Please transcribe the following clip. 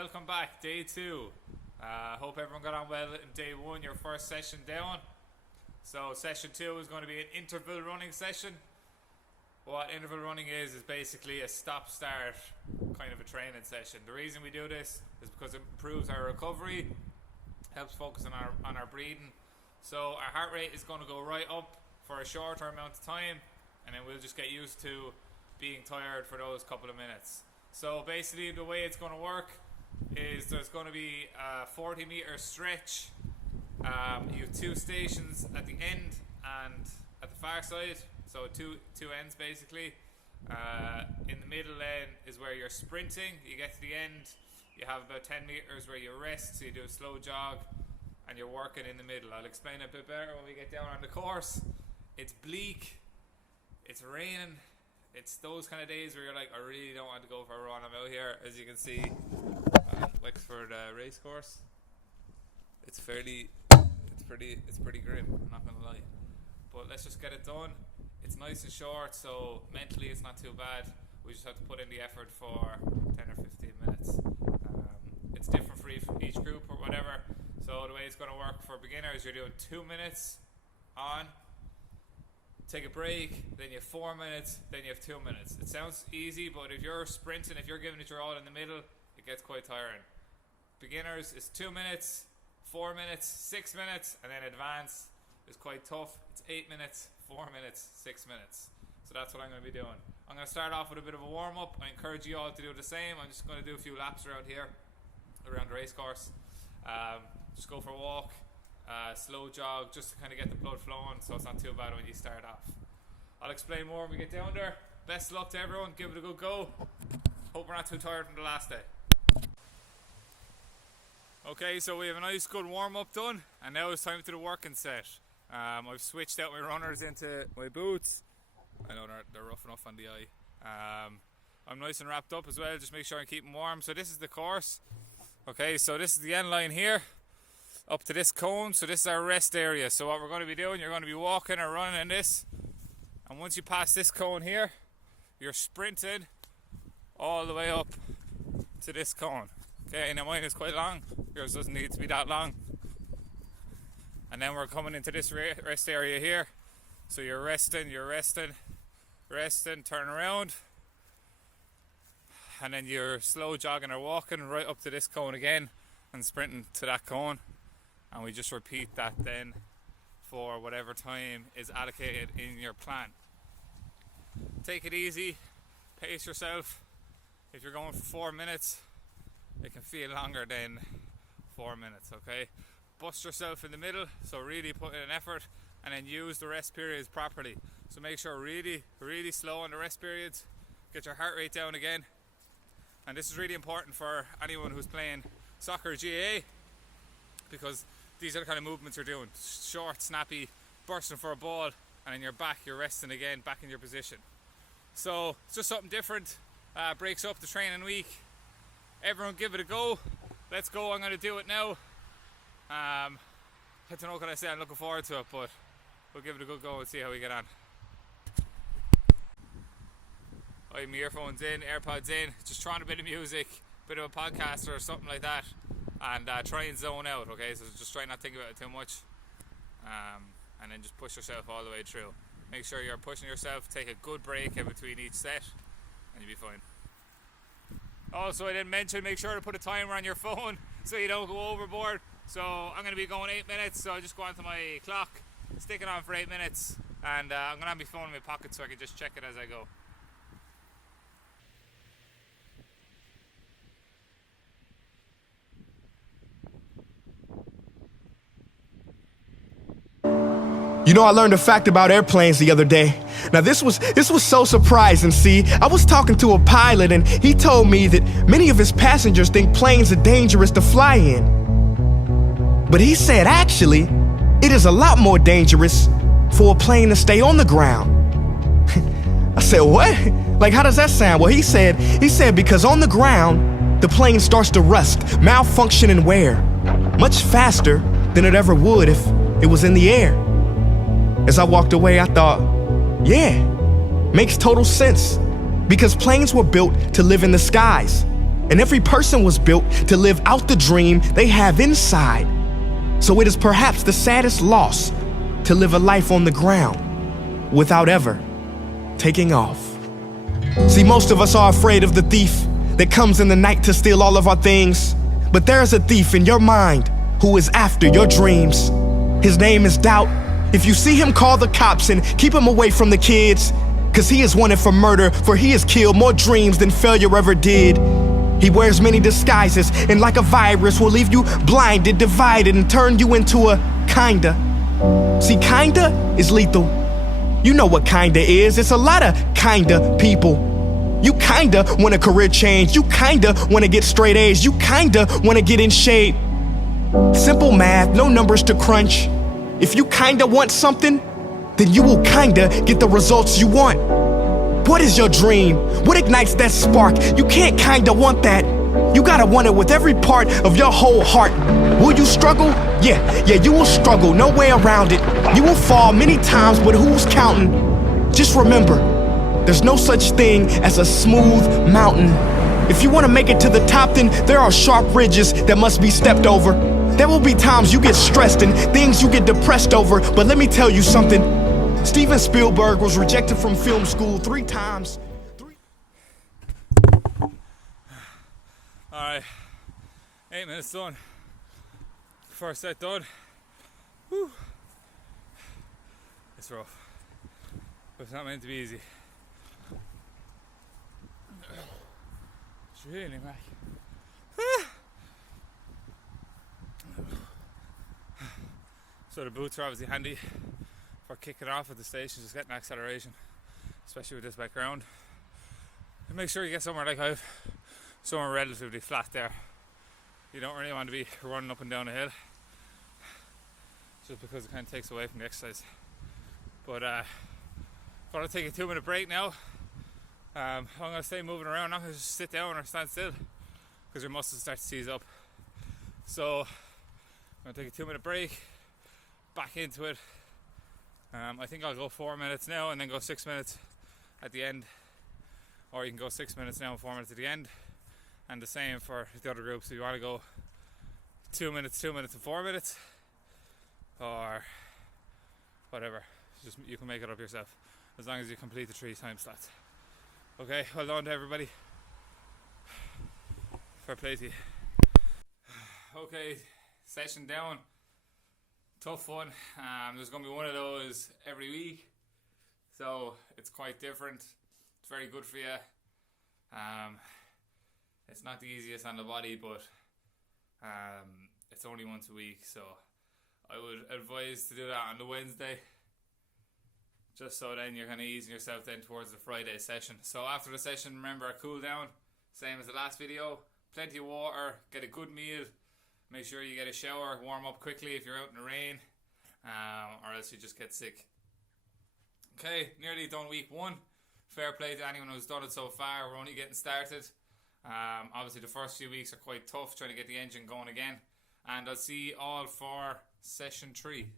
welcome back. Day 2. Hope everyone got on well in day 1, your first session down. So session 2 is going to be an interval running session. What interval running is basically a stop-start kind of a training session. The reason we do this is because it improves our recovery, helps focus on our breathing. So our heart rate is going to go right up for a shorter amount of time, and then we'll just get used to being tired for those couple of minutes. So basically the way it's going to work is there's going to be a 40-meter stretch. You have 2 stations at the end and at the far side, so two ends basically. In the middle then is where you're sprinting. You get to the end, you have about 10 meters where you rest, so you do a slow jog and you're working in the middle. I'll explain it a bit better when we get down on the course. It's bleak, it's raining. It's those kind of days where you're like, I really don't want to go for a run. I'm out here, as you can see, Wexford race course. It's pretty grim, I'm not gonna lie. But let's just get it done. It's nice and short, so mentally it's not too bad. We just have to put in the effort for 10 or 15 minutes. It's different for each group or whatever. So the way it's gonna work for beginners, you're doing 2 minutes on, take a break, then you have 4 minutes, then you have 2 minutes. It sounds easy, but if you're sprinting, if you're giving it your all in the middle, it gets quite tiring. Beginners is 2 minutes, 4 minutes, 6 minutes, and then advanced is quite tough. It's 8 minutes, 4 minutes, 6 minutes. So that's what I'm going to be doing. I'm going to start off with a bit of a warm-up. I encourage you all to do the same. I'm just going to do a few laps around here, around the race course. Just go for a walk. Slow jog, just to kind of get the blood flowing, so it's not too bad when you start off. I'll explain more when we get down there. Best of luck to everyone, give it a good go. Hope we're not too tired from the last day. Okay, so we have a nice good warm up done, and now it's time to the working set. I've switched out my runners into my boots. I know they're rough enough on the eye. I'm nice and wrapped up as well, just make sure I keep them warm. So this is the course. Okay, so this is the end line here, up to this cone. So this is our rest area. So what we're going to be doing, you're going to be walking or running in this, and once you pass this cone here, you're sprinting all the way up to this cone. Okay, now mine is quite long, yours doesn't need to be that long. And then we're coming into this rest area here. So you're resting, turn around, and then you're slow jogging or walking right up to this cone again and sprinting to that cone. And we just repeat that then for whatever time is allocated in your plan. Take it easy, pace yourself. If you're going for 4 minutes, it can feel longer than 4 minutes, okay? Bust yourself in the middle, so really put in an effort, and then use the rest periods properly. So make sure really slow on the rest periods, get your heart rate down again. And this is really important for anyone who's playing soccer GAA, because these are the kind of movements you're doing. Short, snappy, bursting for a ball, and then you're back, you're resting again, back in your position. So it's just something different, breaks up the training week. Everyone give it a go. Let's go, I'm going to do it now. I don't know what I say, I'm looking forward to it, but we'll give it a good go and see how we get on. I have my earphones in, AirPods in, just trying a bit of music, bit of a podcast or something like that, and try and zone out, okay? So just try not to think about it too much, and then just push yourself all the way through. Make sure you're pushing yourself, take a good break in between each set, and you'll be fine. Also, I didn't mention, make sure to put a timer on your phone so you don't go overboard. So I'm going to be going 8 minutes, so I just go onto my clock, stick it on for 8 minutes, and I'm going to have my phone in my pocket so I can just check it as I go. You know, I learned a fact about airplanes the other day. Now, this was so surprising, see? I was talking to a pilot, and he told me that many of his passengers think planes are dangerous to fly in. But he said, actually, it is a lot more dangerous for a plane to stay on the ground. I said, what? Like, how does that sound? Well, he said because on the ground, the plane starts to rust, malfunction, and wear much faster than it ever would if it was in the air. As I walked away, I thought, yeah, makes total sense, because planes were built to live in the skies. And every person was built to live out the dream they have inside. So it is perhaps the saddest loss to live a life on the ground without ever taking off. See, most of us are afraid of the thief that comes in the night to steal all of our things. But there is a thief in your mind who is after your dreams. His name is doubt. If you see him, call the cops and keep him away from the kids. 'Cause he is wanted for murder, for he has killed more dreams than failure ever did. He wears many disguises, and like a virus will leave you blinded, divided, and turn you into a kinda. See, kinda is lethal. You know what kinda is. It's a lot of kinda people. You kinda want a career change. You kinda wanna get straight A's. You kinda wanna get in shape. Simple math, no numbers to crunch. If you kinda want something, then you will kinda get the results you want. What is your dream? What ignites that spark? You can't kinda want that. You gotta want it with every part of your whole heart. Will you struggle? Yeah, you will struggle, no way around it. You will fall many times, but who's counting? Just remember, there's no such thing as a smooth mountain. If you wanna make it to the top, then there are sharp ridges that must be stepped over. There will be times you get stressed and things you get depressed over, but let me tell you something. Steven Spielberg was rejected from film school 3 times. Alright, 8 minutes done. First set done. Whew. It's rough, but it's not meant to be easy. It's really Mac. So the boots are obviously handy for kicking off at the station, just getting acceleration, especially with this background. And make sure you get somewhere like I've, somewhere relatively flat there. You don't really want to be running up and down a hill, just because it kind of takes away from the exercise. But gotta take a 2-minute break now. I'm gonna stay moving around. I'm not gonna just sit down or stand still, because your muscles start to seize up. So I'm gonna take a 2-minute break, back into it. I think I'll go 4 minutes now and then go 6 minutes at the end, or you can go 6 minutes now and 4 minutes at the end, and the same for the other group. So you want to go 2 minutes, 2 minutes and 4 minutes, or whatever. Just you can make it up yourself as long as you complete the 3 time slots. Okay, well done to everybody. Fair play to you. Okay, session down. Tough one. There's going to be one of those every week, so it's quite different. It's very good for you. It's not the easiest on the body, but it's only once a week, so I would advise to do that on the Wednesday, just so then you're kind of easing yourself then towards the Friday session. So after the session, remember a cool down, same as the last video. Plenty of water, get a good meal. Make sure you get a shower, warm up quickly if you're out in the rain, or else you just get sick. Okay, nearly done week 1. Fair play to anyone who's done it so far. We're only getting started. Obviously the first few weeks are quite tough trying to get the engine going again. And I'll see you all for session 3.